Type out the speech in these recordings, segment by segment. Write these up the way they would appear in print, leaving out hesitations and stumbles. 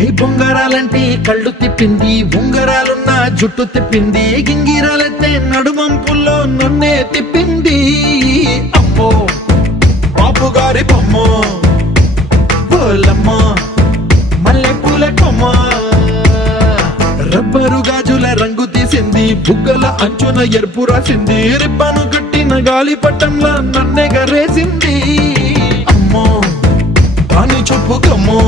ఏ బొంగరాలంటే కళ్ళు తిప్పింది, ఉంగరాలున్న జుట్టు తిప్పింది, గింగిరాలెత్తే నడుమంపుల్లో నన్నే తిప్పింది. అమ్మో బాపు గారి బొమ్మ, పోలమ్మ మల్లె పూల కొమ్మ, రబ్బరు గాజుల రంగు తీసింది, బుగ్గల అంచున ఎరుపు రాసింది, రిబ్బను కట్టిన గాలి పట్టంలా నన్నే గరేసింది. అమ్మో దాని చెప్పుకమ్మో,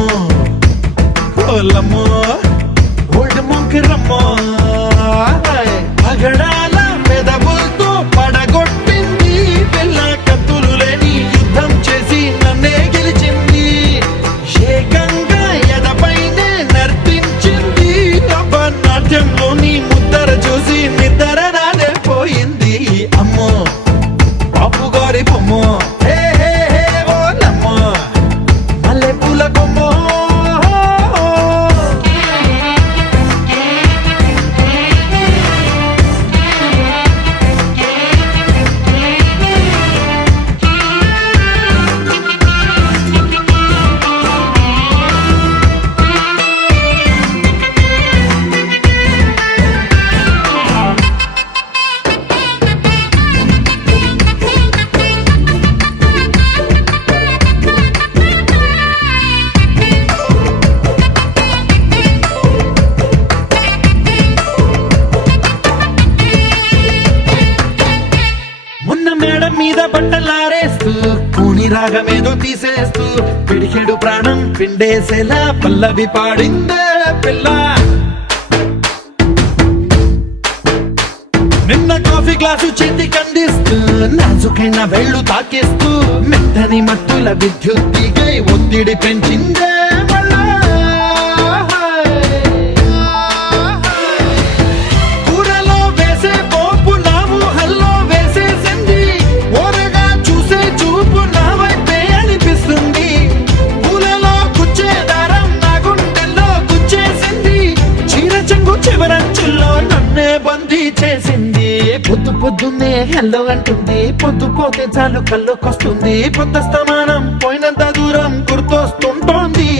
పోలమ్మో ఓల్డ్ మొంకిరమ్మో, పగడాల పెదవులతో పడగొట్టింది, పిల్ల కత్తులు లేని యుద్ధం చేసి నన్నే గెలిచింది, ఏకంగా ఎదపైనే నర్తించింది, నాట్యంలోని ముద్దర చూసి నిద్ర నానే పోయింది. అమ్మో బాపు గారి బొమ్మ, హే హే హే ఓలమ్మ మల్లె పూల కొమ్మ. మేడం మీద బట్టలారేస్తూ కూని రాగమేదో తీసేస్తూ పిడికెడు ప్రాణం పిండేసేలా పల్లవి పాడిందే పిల్ల. నిన్న కాఫీ గ్లాసు చేతి కందిస్తూ నాజుకైన వేళ్ళు తాకేస్తూ మెత్తని మత్తుల విద్యుత్తికై ఒత్తిడి పెంచిందే మళ్ళా. చేసింది పొద్దు పొద్దున్నే హెల్లో అంటుంది, పొద్దు పోతే చాలు కళ్ళొకొస్తుంది, పొద్దస్తమానం పోయినంత దూరం గుర్తొస్తుంటోంది.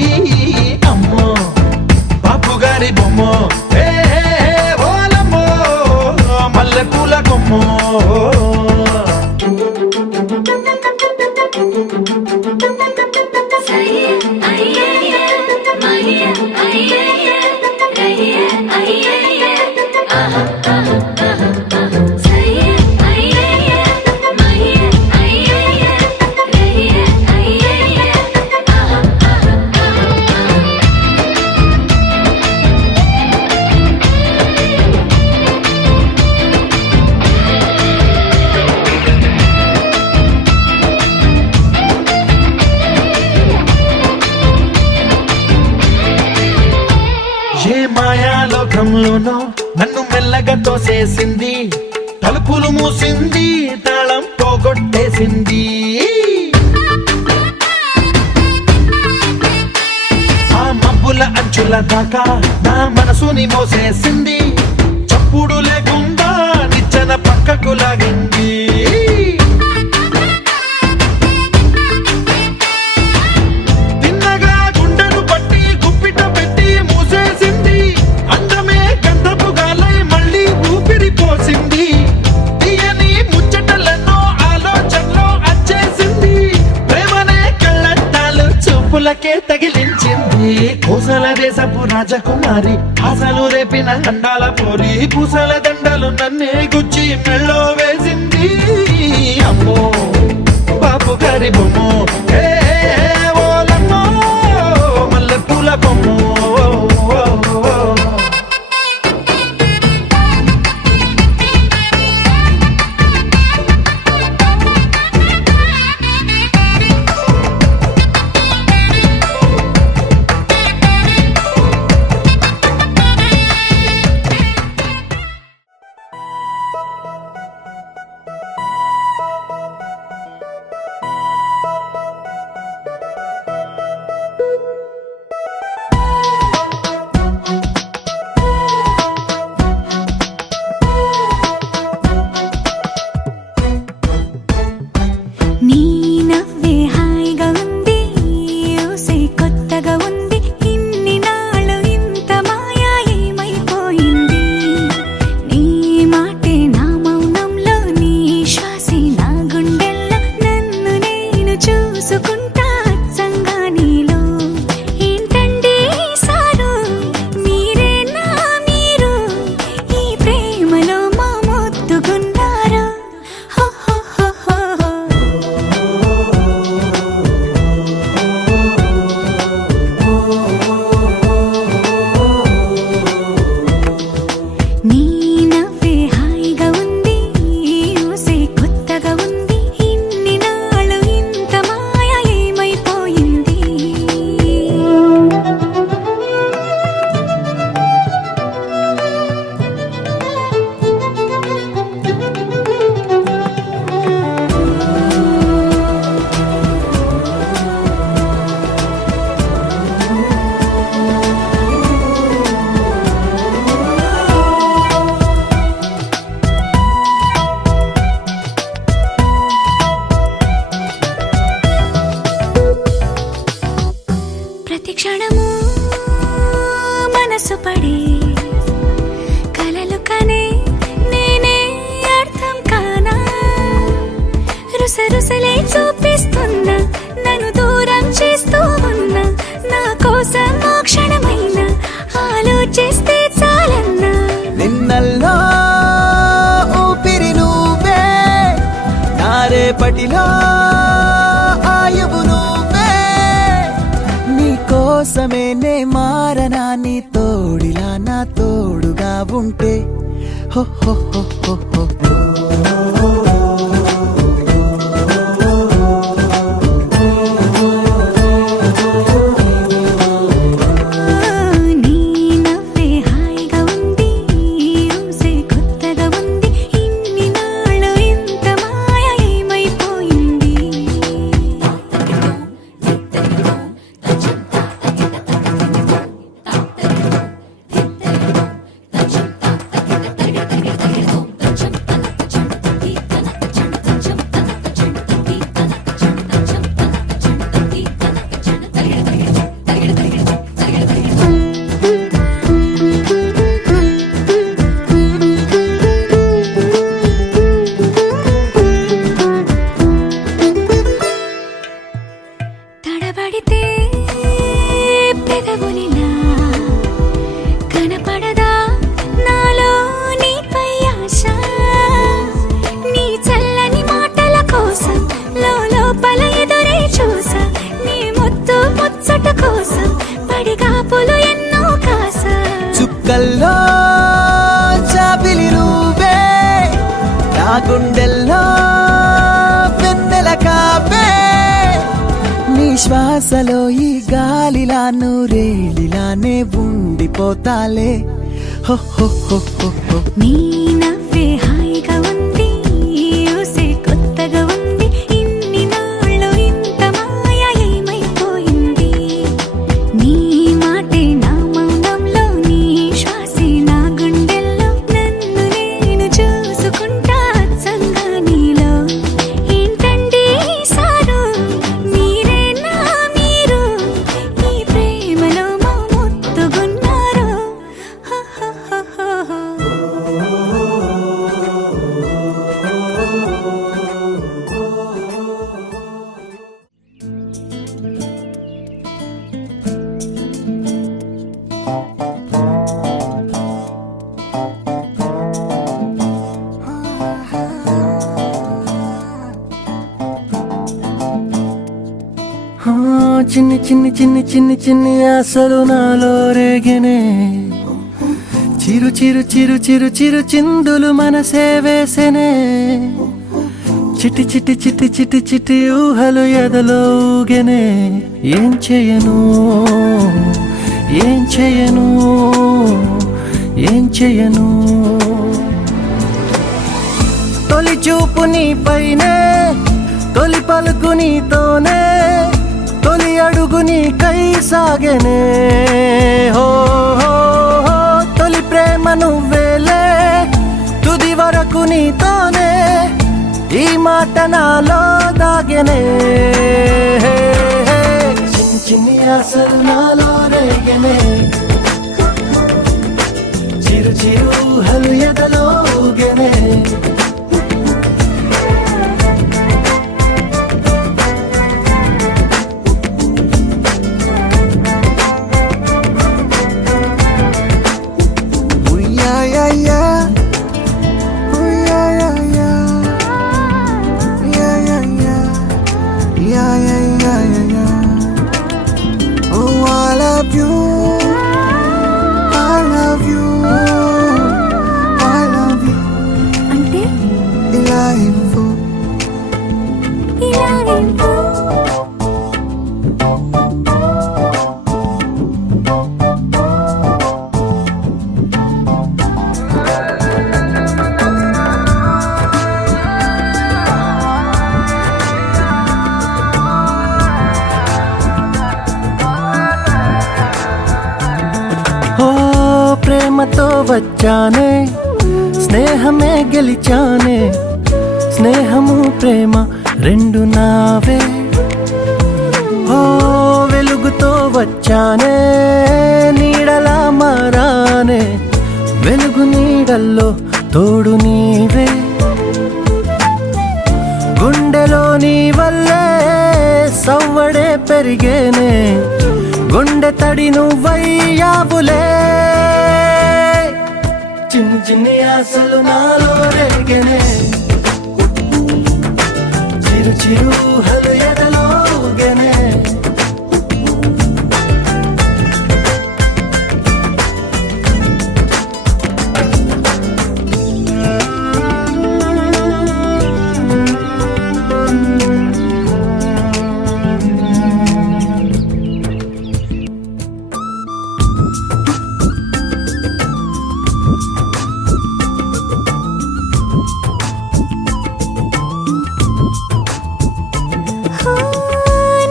అమ్మో బాపు గారి బొమ్మ, హే హే హే ఓలమ్మో మల్లె పూల కొమ్మ. ఏ మాయాలోకంలోనో నన్ను మెల్లగా తోసేసింది, తలుపులు మూసింది, తాళం పోగొట్టేసింది. ఆ మబ్బుల అంచుల దాకా నా మనసుని మోసేసింది, చప్పుడు లేకుండా నిచ్చెన పక్కకు లాగింది. పులకే తగిలించింది, కోసల దేశపు రాజకుమారి, ఆశలు రేపిన అండాల పోరి, పూసల దండలు నన్నే గుచ్చి మెళ్ళో వేసింది. అమ్మో బాపు గారి బొమ్మ, హే హే ఓలమ్మో మల్లె పూల కొమ్మ. ప్రతి క్షణము మనసు పడే కలలు కనే నేనే అర్థం కానా రుసరుసలే చూపిస్తున్నా నన్ను దూరం చేస్తూ ఉన్నా నా కోసం ఆ క్షణమైన ఆలోచిస్తే చాలన్నా నిన్నల్లో ఊపిరి నువ్వే నా రేపటిలో ఆయువు నువ్వే నీ కోసమే నే మారనా నీ తోడిలా నా తోడుగా ఉంటే హో హో హో హో హో నీ నవ్వే హాయిగా ఉంది ఊసే కొత్తగా ఉంది ఇన్ని నాళ్ళు ఇంత మాయ ఏమైపోయింది తడబడితే పెదవులిలా కనపడదా నాలో నీపై ఆశ నీ చల్లని మాటల కోసం లోపల ఎదురే చూసా నీ ముద్దు ముచ్చట కోసం పడిగాపులు ఎన్నో కాసా చుక్కల్లో చాపిలి నువ్వే నా గుండెల్లో వెన్నెల కాపే నీ శ్వాసలో ఈ గాలిలా నూరేలిలానే ఉండిపోతాలే హో హో హో హో హో నీ నవ్వే హాయిగా ఉంది ఊసే కొత్తగా ఉంది ఇన్ని నాళ్ళు ఇంత మాయ ఏమైపోయింది నీ మాటే నా మౌనంలో నీ శ్వాసే నా గుండెల్లో నన్ను నేను చూసుకుంటా అచ్చంగా నీలో ఏంటండి సారు మీరే నా మీరు ఈ ప్రేమలో మా ముత్తుగున్నారు హ హ హ హ హ. ఆ, చిన్ని చిన్ని చిన్ని చిన్ని చిన్ని ఆశలు నాలో రేగినే చిరు చిరు చిరు చిరు చిరు చిందులు మనసే వేసెనే చిటి చిటి చిటి చిటి చిటి ఊహలు ఎదలో ఊగెనే ఏం చేయను ఏం చేయను ఏం చేయను తొలి చూపు నీ పైనే తొలి పలుకు నీతోనే తొలి అడుగు నీకై సాగెనే హో హో హో తొలి ప్రేమ నువ్వేలే తుది వరకు నీతోనే ఈ మాట నాలో దాగెనే హే, హే. చిన్ని చిన్ని ఆశలు నాలో రేగెనే చిరు చిరు ఊహలు ఎదలో ఊగెనే అంటే ఇలా ఏంటో ప్రేమతో వచ్చానే స్నేహమే గెలిచానే స్నేహము ప్రేమ రెండు నావే ఓ వెలుగుతో వచ్చానే నీడలా మారానే వెలుగు నీడల్లో తోడు నీవే గుండెలో నీ వల్లే సవ్వడే పెరిగేనే గుండె తడి నువ్వయ్యావులే చిన్ని చిన్ని ఆశలు నాలో రేగనే చిరు చిరు హలు ఎదలో ఊగెనే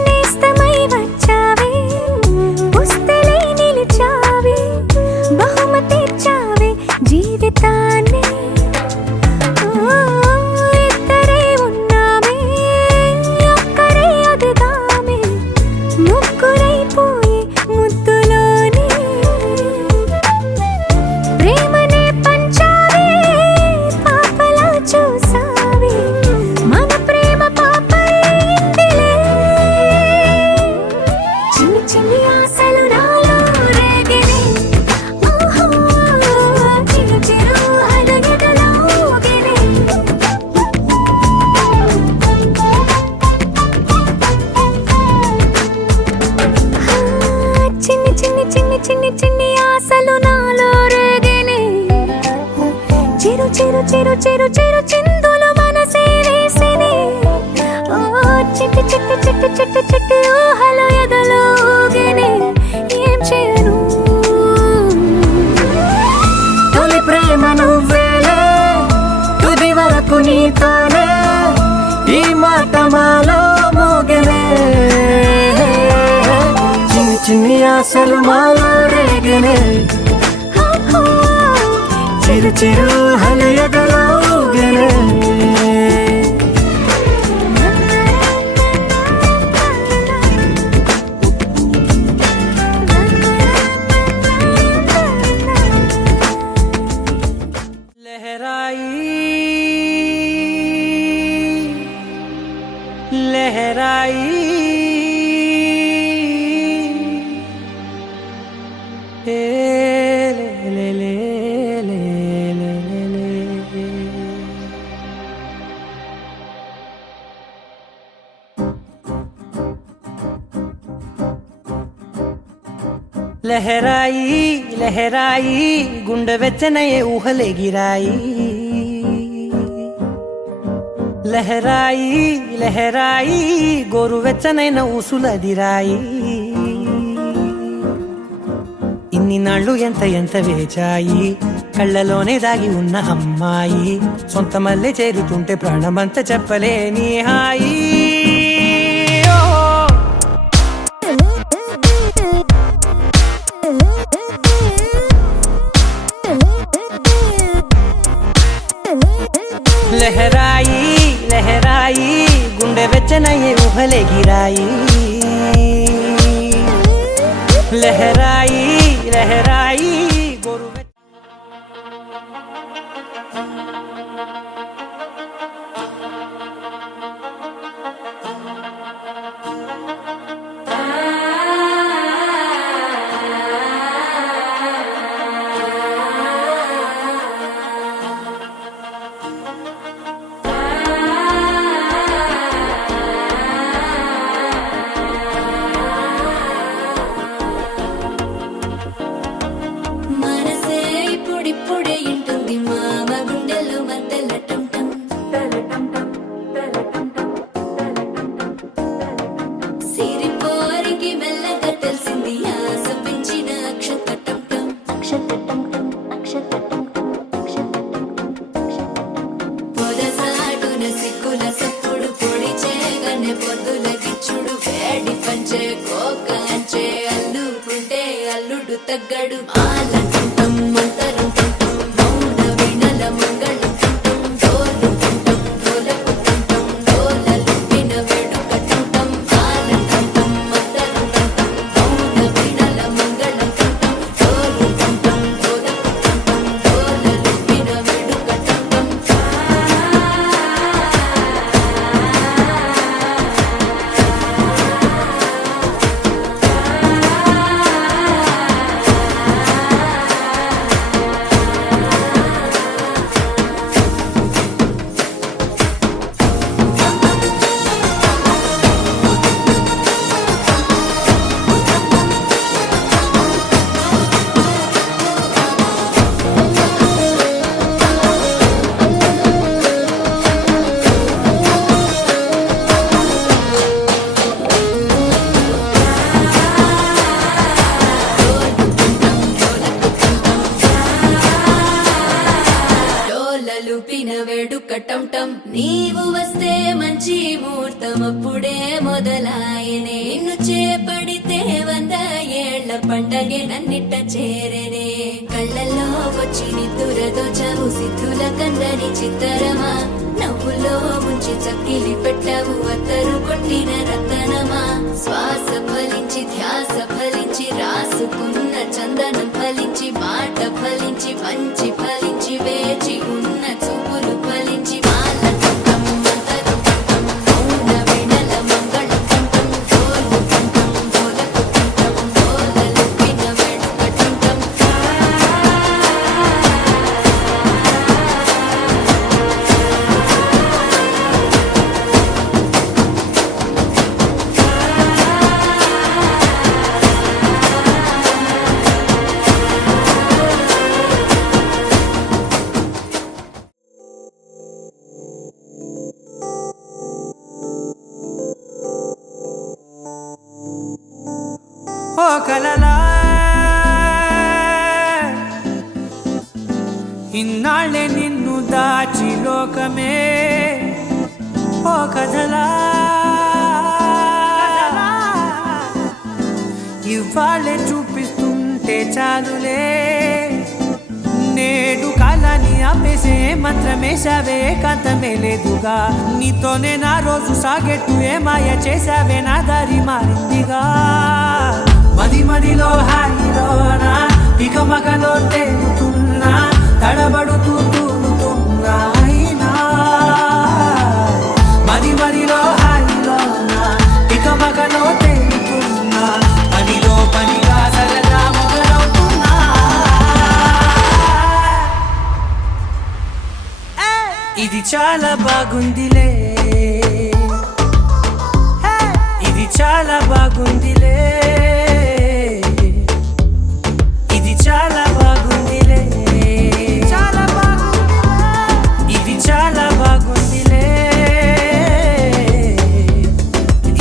నేస్తమై వచ్చావే పుస్తలై నిలిచావే బహుమతి ఇచ్చావే జీవితాన్ని ఇద్దరే ఉన్నామే ఒక్కరే అదుగామే ముగ్గురైపోయి ముద్దులోనే ప్రేమనే పంచావే పాపలా చూసావే మన ప్రేమ పాపైందిలే చిన్ని చిన్ని ఆశలు నాలో రేగినే ఓహో చిరు చిరు హృదయదలో ఊగినే చిన్ని చిన్ని చిన్ని చిన్ని చిన్ని ఆశలు నాలో రేగినే చిరు చిరు చిరు చిరు చిరు చిందులు మనసే వేసినే ఓ చిట్టి చిట్టి చిట్టి చిట్టి చిట్టి ఊహలు ఎదలో ఊగినే ఏం చేయను తొలి ప్రేమ నువ్వేలే తుది వరకు నీతోనే ఈ మాట మాలో మోగనే చిన్ని చిన్ని ఆశలు మాలో రేగనే చిరు చిరు హలు ఎదలో ఊగెనే लहराई ए ले ले ले ले ले ले लहराई लहराई गुंड వెచ్చనయే ఊహలే గిరాయి లహరాయి లహరాయి గోరువెచ్చనైన ఊసులదిరాయి ఇన్ని నాళ్ళు ఎంత ఎంత వేచాయి కళ్ళలోనే దాగి ఉన్న అమ్మాయి సొంత మల్లె చేరుతుంటే ప్రాణమంత చెప్పలేని హాయి లహరాయి లహరాయి గుండె వెచ్చనయ్యే ఊహలే గిరాయి లహరాయి లహరాయి గోరు మనసే ఇప్పుడిప్పుడే ఇంటుంది మామ గుండెల్లో మధ్యలో టం టం సిరిపోరికి మెల్లగా తెలిసింది ఆశ పెంచిన అక్షతటం పొదసాటున సిక్కుల సప్పుడు పొడి చేయగానే పొద్దుల గిచ్చుడు వేడి పంచే కోకాంచే అల్లుకుంటే అల్లుడు తగ్గడు ఆలంటుంటం మంతరం టుంటం మౌన వినల మంగళం టుంటం డోలు టుంటం డోలకు టుంటం డోలలుట్టిన వేడుక టుంటం ఆలంటుంటం మంతరం టుంటం మౌన చుట్టం నీవు వస్తే మంచి ముహూర్తం అప్పుడే మొదలాయనే నిన్ను చేపడితే 100 ఏళ్ల పండగే నన్నిట్ట చేరనే కళ్ళల్లో వచ్చి నిద్దురతో చవు సిద్ధుల కందని చిత్తరమా నవ్వులో ముంచి చక్కిలి పెట్టవు అత్తరు కొట్టిన రతనమా శ్వాస ఫలించి ధ్యాస ఫలించి రాసుకున్న చందనం ఫలించి మాట ఫలించి మంచి ఫలించి వేచి ఉన్న చూపులు ఫలించి మాల కంఠం మంతరు కంఠం మౌన వెనల మంగళ కంఠం డోలు కంఠం డోలకు కంఠం డోలలిప్పిన వేడుక కంఠం ఓ కలలా ఇన్నాళ్ళే నిన్ను దాచి లోకమే ఓ కథలా ఇవాళ్ళే చూపిస్తుంటే చాలులే నేడు కాలాన్ని ఆపేసే మంత్రమేశావే కాంతమే లేదుగా నీతోనే నా రోజు సాగెట్టు ఏ మాయ చేశావే నా దారి మారిందిగా మది మదిలో హాయిలోనా ఇక మగలో తేలుతున్నా తడబడుతూ తూలుతున్నా అయినా మది మదిలో హాయిలోనా ఇక మగలో తేలుతున్నా పనిలో పనిగా సరదా మొదలవుతున్నా ఇది చాలా బాగుందిలే ఇది చాలా బాగుందిలే ఇది చాలా బాగుందిలే చాలా బాగుంది ఇది చాలా బాగుందిలే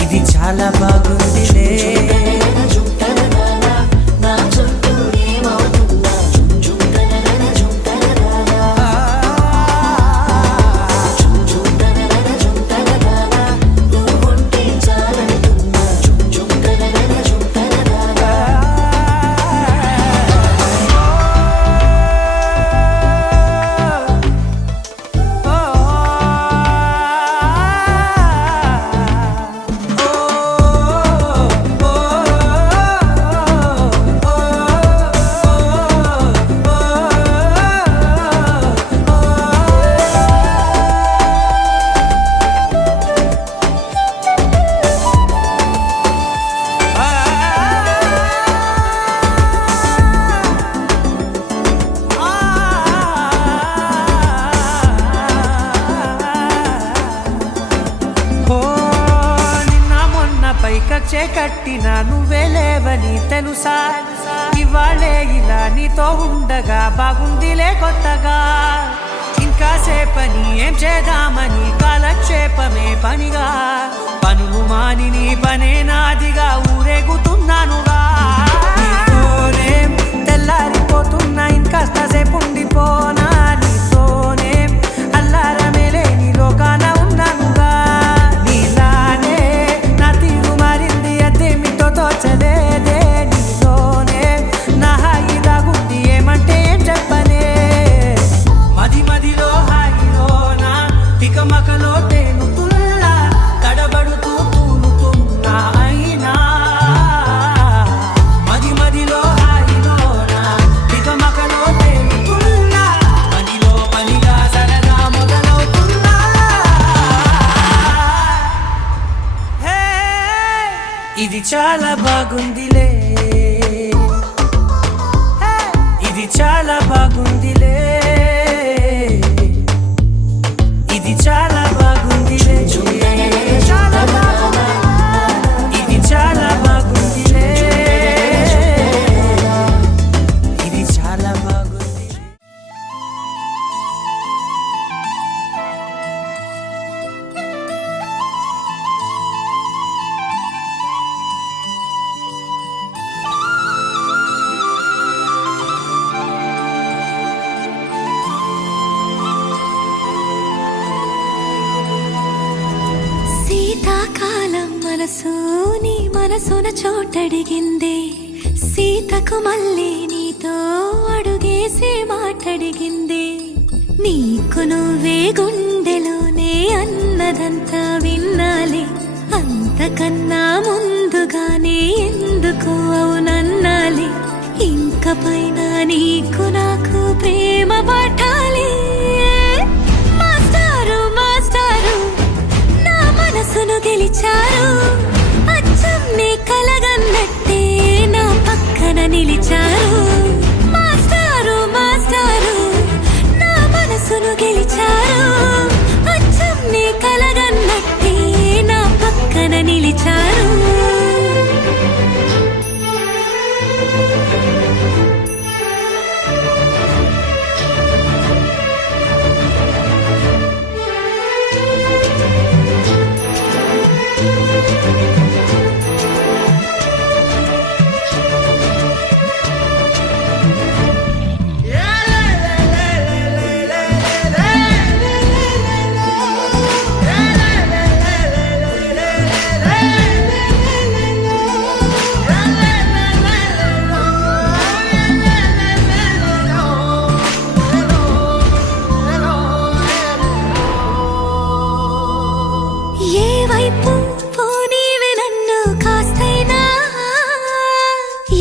ఇది చాలా బాగుందిలే పైకచ్చే కట్టిన నువ్వే లేవని తెలుసా ఇవాళే ఇలా నీతో ఉండగా బాగుందిలే కొత్తగా ఇంకా సేపని ఏం చేద్దామని కాలక్షేపమే పనిగా పనులు మాని నీ పనే నాదిగా ఊరేగుతున్నానుగా నీతోనే తెల్లారిపోతున్నా ఇంకాస్త సేపు ఉండిపోనా నీతోనే అల్లారమే లేని లోకాన ఉన్నానుగా నీలానే నా తీరు మారింది అదేమిటో తోచలేదే నీలోనే నా హాయి దాగుంది ఏమంటే ఏం చెప్పనే మది మదిలో హాయిలోనా తికమకలో తేలుతున్నా తడబడుతూ తూలుతున్నా అయినా మది మదిలో హాయిలోనా తికమకలో తేలుతున్నా పనిలో పనిగా సరదా మొదలవుతున్నా హే ఇది చాలా బాగుందిలే ఇది చాలా బాగుందిలే ఇది చాలా బాగుందిలే చాలా బాగుంది ఇది చాలా బాగుందిలే ఇది చాలా బాగుంది మనసున చోటడిగిందే సీతకు మళ్ళీ నీతో అడుగేసి మాటడిగిందే నీకు నువ్వే గుండెలోనే అన్నదంతా విన్నాలే అంతకన్నా ముందుగానే ఎందుకు అవునన్నాలే ఇంక పైన నీకు నాకు ప్రేమ పాఠాలే మాస్టారు మాస్టారు నా మనసును గెలిచారు అచ్చం నీ కలగన్నట్టే నా పక్కన నిలిచారు మాస్టారు మాస్టారు నా మనసును గెలిచారు అచ్చం నీ కలగన్నట్టే నా పక్కన నిలిచారు ఏ వైపు పోనీవి నన్ను కాస్తైనా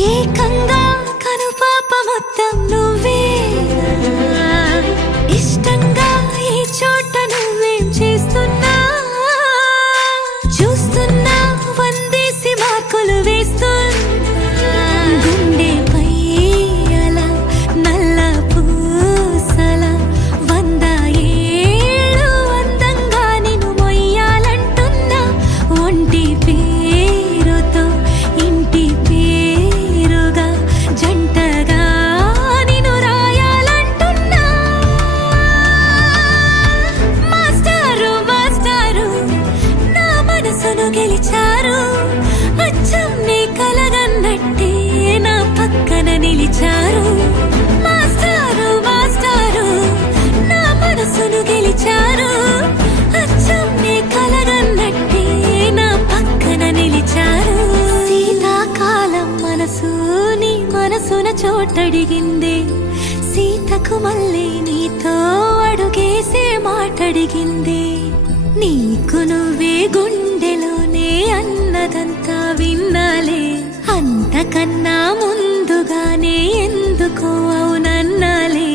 ఏకంగా కనుపాప మొత్తం నువ్వే ఇష్టంగా ఈ చోట నువ్వేం చేస్తున్నా చూస్తున్నా వందేసి మార్కులు వేస్తున్నా గుండెపై అలా నల్ల పూసల 100 ఏళ్ళు అందంగా నిన్ను మొయ్యాలంటున్నా ఒంటి పేరుతో ఇంటి పేరుగా జంటగా నిన్ను రాయాలంటున్నా మాస్టారు మాస్టారు నా మనసును గెలిచారు అచ్చం నీ కలగన్నట్టే నా పక్కన నిలిచారు మాస్టారు మాస్టారు నా మనసును గెలిచారు అచ్చం నీ కలగన్నట్టే నా పక్కన నిలిచారు శీతాకాలం మనసు నీ మనసున చోటడిగిందే సీతకు మళ్ళీ నీతో అడుగేసే మాటడిగిందే నీకు నువ్వే గుండెలోనే అన్నదంతా విన్నాలే అంతకన్నా ముందుగానే ఎందుకు అవునన్నాలే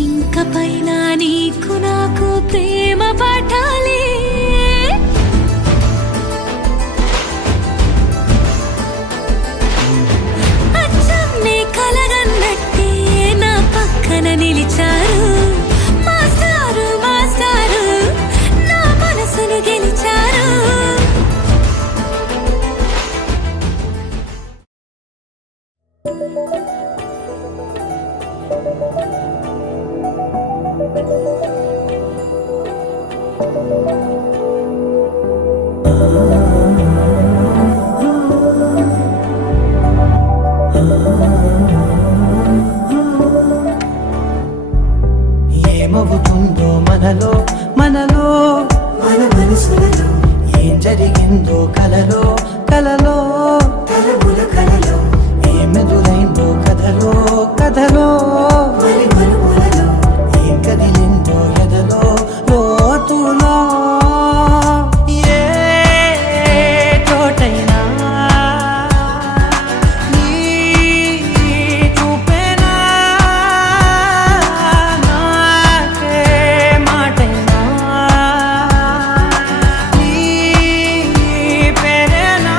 ఇంక పైన నీకు నాకు ప్రేమ పాఠాలే అచ్చం నీ కలగన్నట్టే నా పక్కన నిలిచారు మాస్టారు మాస్టారు నా మనసును గెలిచారు ఏమవుతుందో మనలో మనలో మన మనసులలో ఏం జరిగిందో కలలో కలలో తలముల కలలో ఏమెదురైందో కథలో కథలో మరి మరుపులలో ఏం కదిలిందో ఎదలో లోతులో ఏ చోటైనా నీ చూపేనా నాకే మాటైనా నీ పేరేనా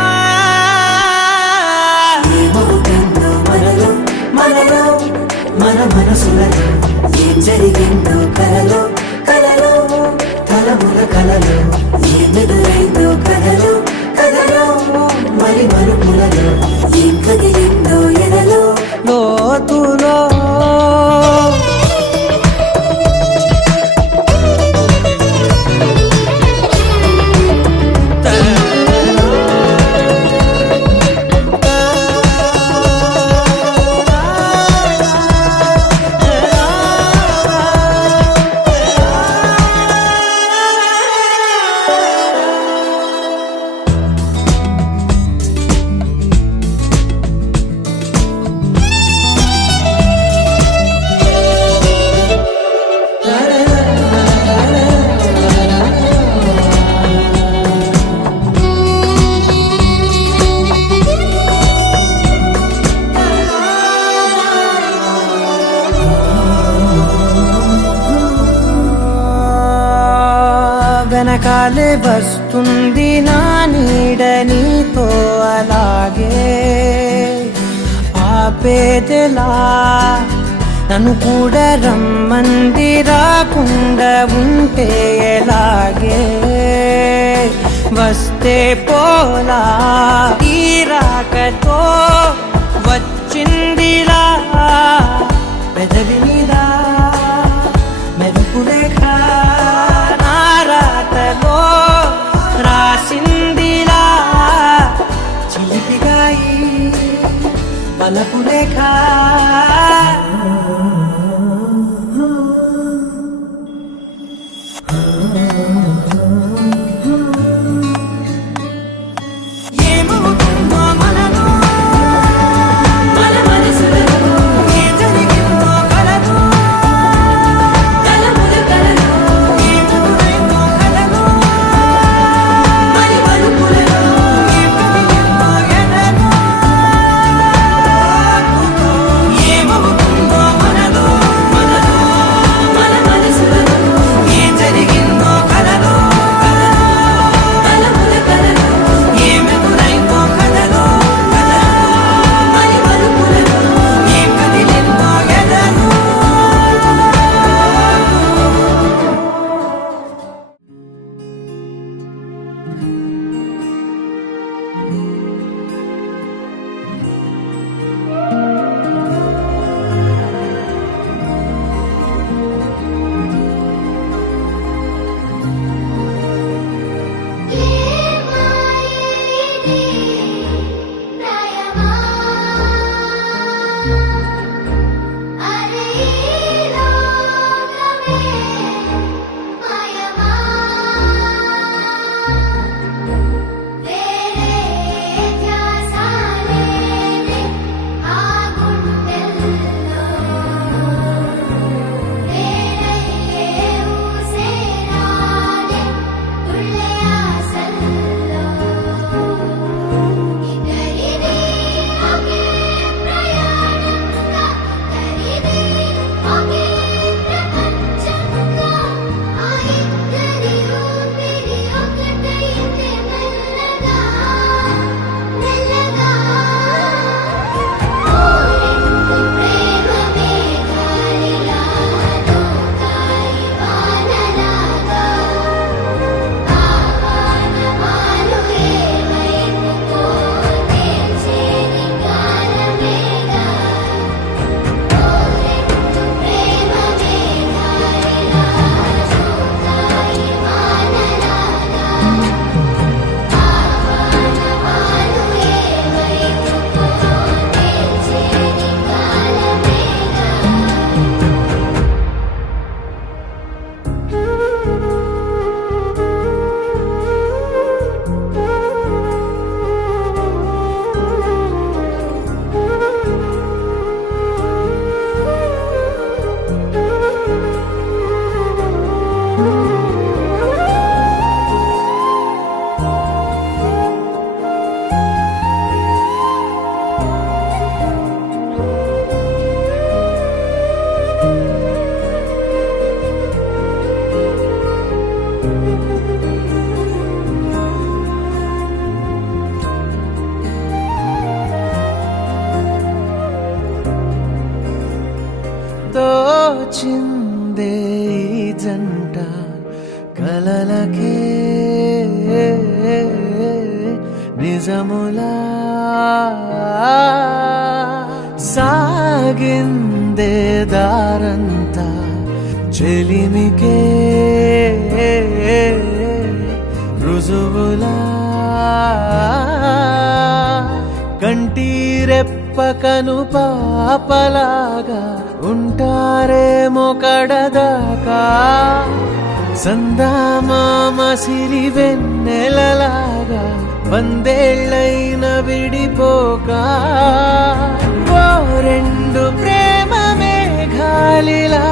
ఏమవుతుందో మనలో మనలో మన మనసులలో ఏం జరిగిందో కలలో కలలో తలముల కలలో ఏమెదురైందో కథలో కథలో మరి మరుపులలో ఏం కదిలిందో ఎదలో లోతులో వెనకాలే వస్తుంది నా నీడ నీతో అలాగే ఆపేదెలా నన్ను కూడా రమ్మంది రాకుండా ఉంటే ఎలాగే వస్తే పోలా ఈ రాకతో వచ్చిందిలా పెదవి మీద మెరుపు రేఖ నా రాతలో రాసిందిలా చిలిపిగాయి పలపు రేఖ ఏమవుతుందో మనలో మన మనసులలో ఏం జరిగిందో కలదు కలముల కలలో ఏమవుతుందో కలలో మరి మలుపులలో ఏం కదిలిందో ఎదలో ఏమవుతుందో మనలో మన మనసులలో ఏం జరిగిందో కలలో కలముల కలలో ఏమెదురైందో కలలో మరి మలుపులలో ఏం కదిలిందో ఎదలో తోచిందే ఈ జంట కలలకే నిజములా సాగిందే దారంతా చెలిమికే రుజువులా కంటిరెప్పకను పాపలాగా ఉంటారేమో కడదాకా సందామామ సిరి వెన్నెలలాగా వందేళ్ళైన విడిపోక ఓ రెండు ప్రేమ మేఘాలిలా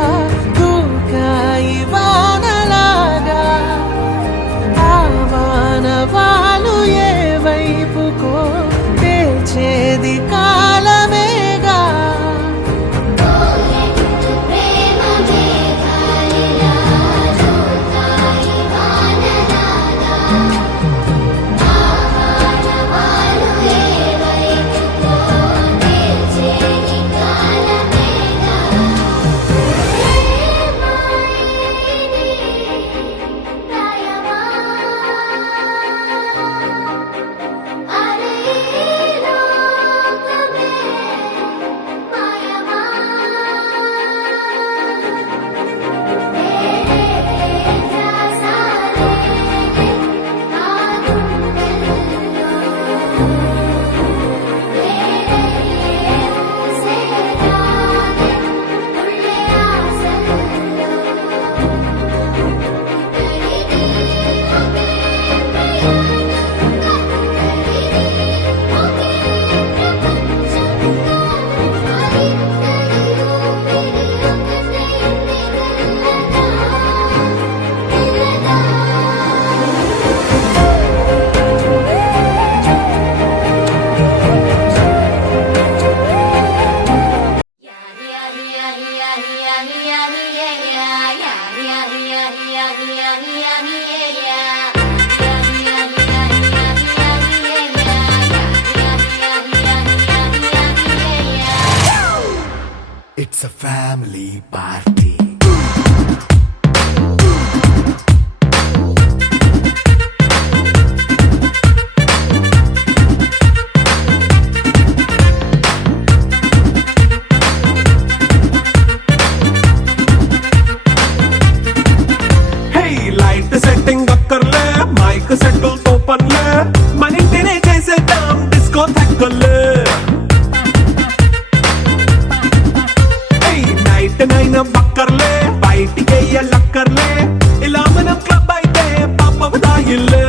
దూకాయి వానలాగా ఆ వానవాలు ఏ వైపుకో తెచేది కాలమేగా ప్రేమ మేఘాలిలా దూకాయి వానలాగా It's a family party. Light setting అక్కర్లే మైక్ సెట్టుల్ తో పనిలే మన ఇంటినే చేసేద్దాం డిస్కో తగ్గలే నైట్ నైన్ బక్కర్లే బయటికి వెళ్ళక్కర్లే ఇలా మనం క్లబ్ అయితే పాప దాయిల్లే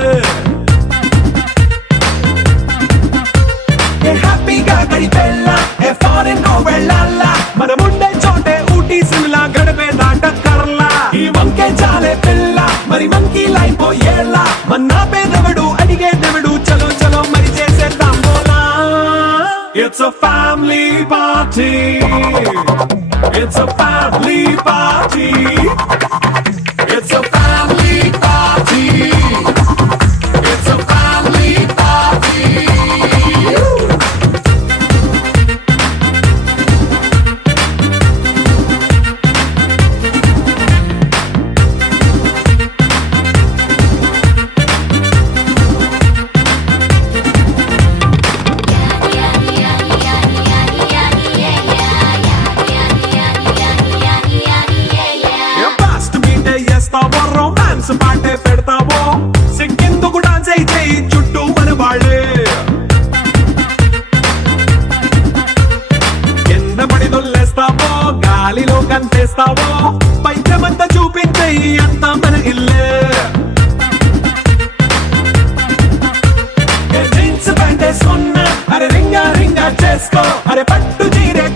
హ్యాపీగా గడిపెళ్ళ ఏ ఫారెన్ కో వెళ్ళాల మనం ఉండే చోటే ఊటీ సిమ్లా గడిపే దాటక్కర్లా ఈ వంకే చాలే పిల్ల మరి మంకీ లైఫ్ ఏళ్ళ మన్నా పేదవడు అడిగే దేవుడు చలో చలో మరి చేసేద్దాం బోలా it's a family party it's a family party it's a family party it's a family party fast మీటే చేస్తావో రొమాన్స్ పాటే పెడతావో సిక్కిందుకు డాన్స్ అయి చేయి చుట్టూ మన వాళ్ళే కింద పడి దొల్లేస్తావో గాలిలో కంటేస్తావో పైచమంతా చూపించేయి అంతా మన ఇల్లే జీన్స్ ప్యాంట్ వేసుకున్నా అరే రింగా రింగా చేసుకో అరే పట్టు చీరే